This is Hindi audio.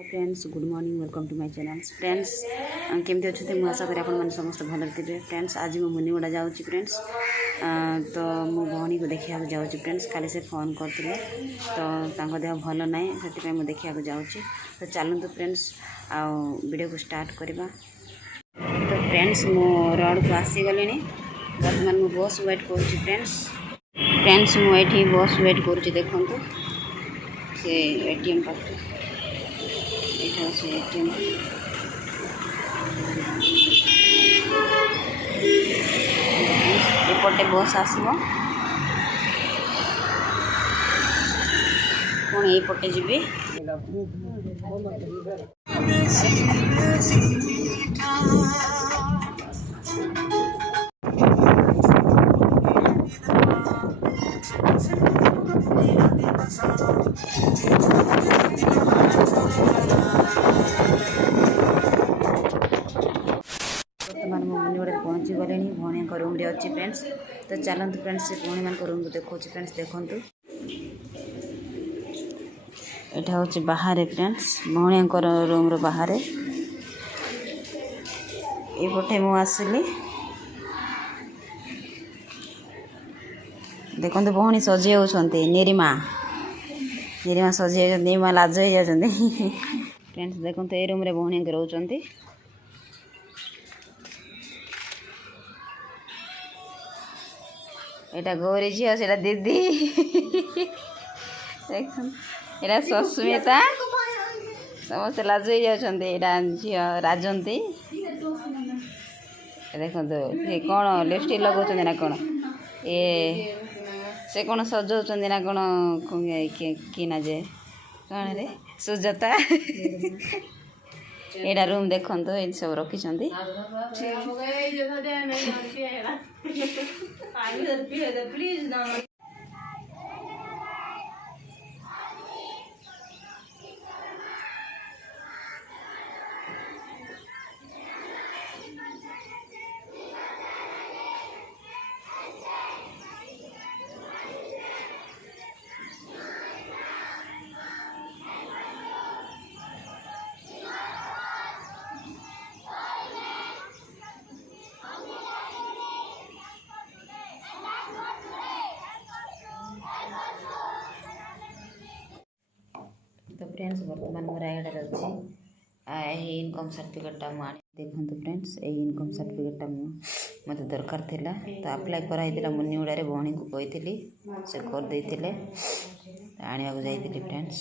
Hi friends, good morning, welcome to my channel. Friends केमती अच्छे मुझे आशा करी आप समस्त भल थे। फ्रेंड्स आज मैं मुनिगुड़ा जाऊँ फ्रेंड्स, तो मो भौणी को देखा जाऊँ फ्रेंड्स। काली से फोन करते तो देह भल ना से मुझे देखा जाऊँ। तो चलते फ्रेंड्स वीडियो को स्टार्ट करवा। तो फ्रेंड्स मो रोड को आसीगले बर्तमान मु बस वेट कर फ्रेंड्स मुझे बस वेट कर देखु से एटीएम पाखे यहाँ से एटीएम एपटे बस आसो पुणी यपटे जी बर्तमान मो मुनिगुड़ा पहुँची गले भौणी रूम रे अच्छी फ्रेंड्स। तो चलते फ्रेंड्स से भौणी मान रूम को देखा फ्रेंड्स। देखु यहाँ हूँ बाहर फ्रेंड्स भौणी रूम रो बाहर एपटे मु आसली देखो भौणी सजे होती निरीमा निरीमा सजे निरीमा लाज हो जाती फ्रेंड्स। देखो ये रूम रे भौणी रोच एटा गौरी झी से दीदी देख एटा सस्मिता समस्त लाज हो जाती झी राजंती देखो ये कौन लिपस्टिक लगाऊँ ना कौन ये से कौन सजाऊँ ना कौन कि ना जे कौन रे सुजाता एटा रूम देखो ये सब रखी तो फ्रेंड्स बर्तमान मोर आईडी अच्छी इनकम सर्टिफिकेटा मुझे देखो फ्रेंड्स यही इनकम सर्टिफिकेटा मत दरकार थिला तो अप्लाई कराई मुनिगुड़ा भौणी को कही से करदे आने को जाइए फ्रेंड्स।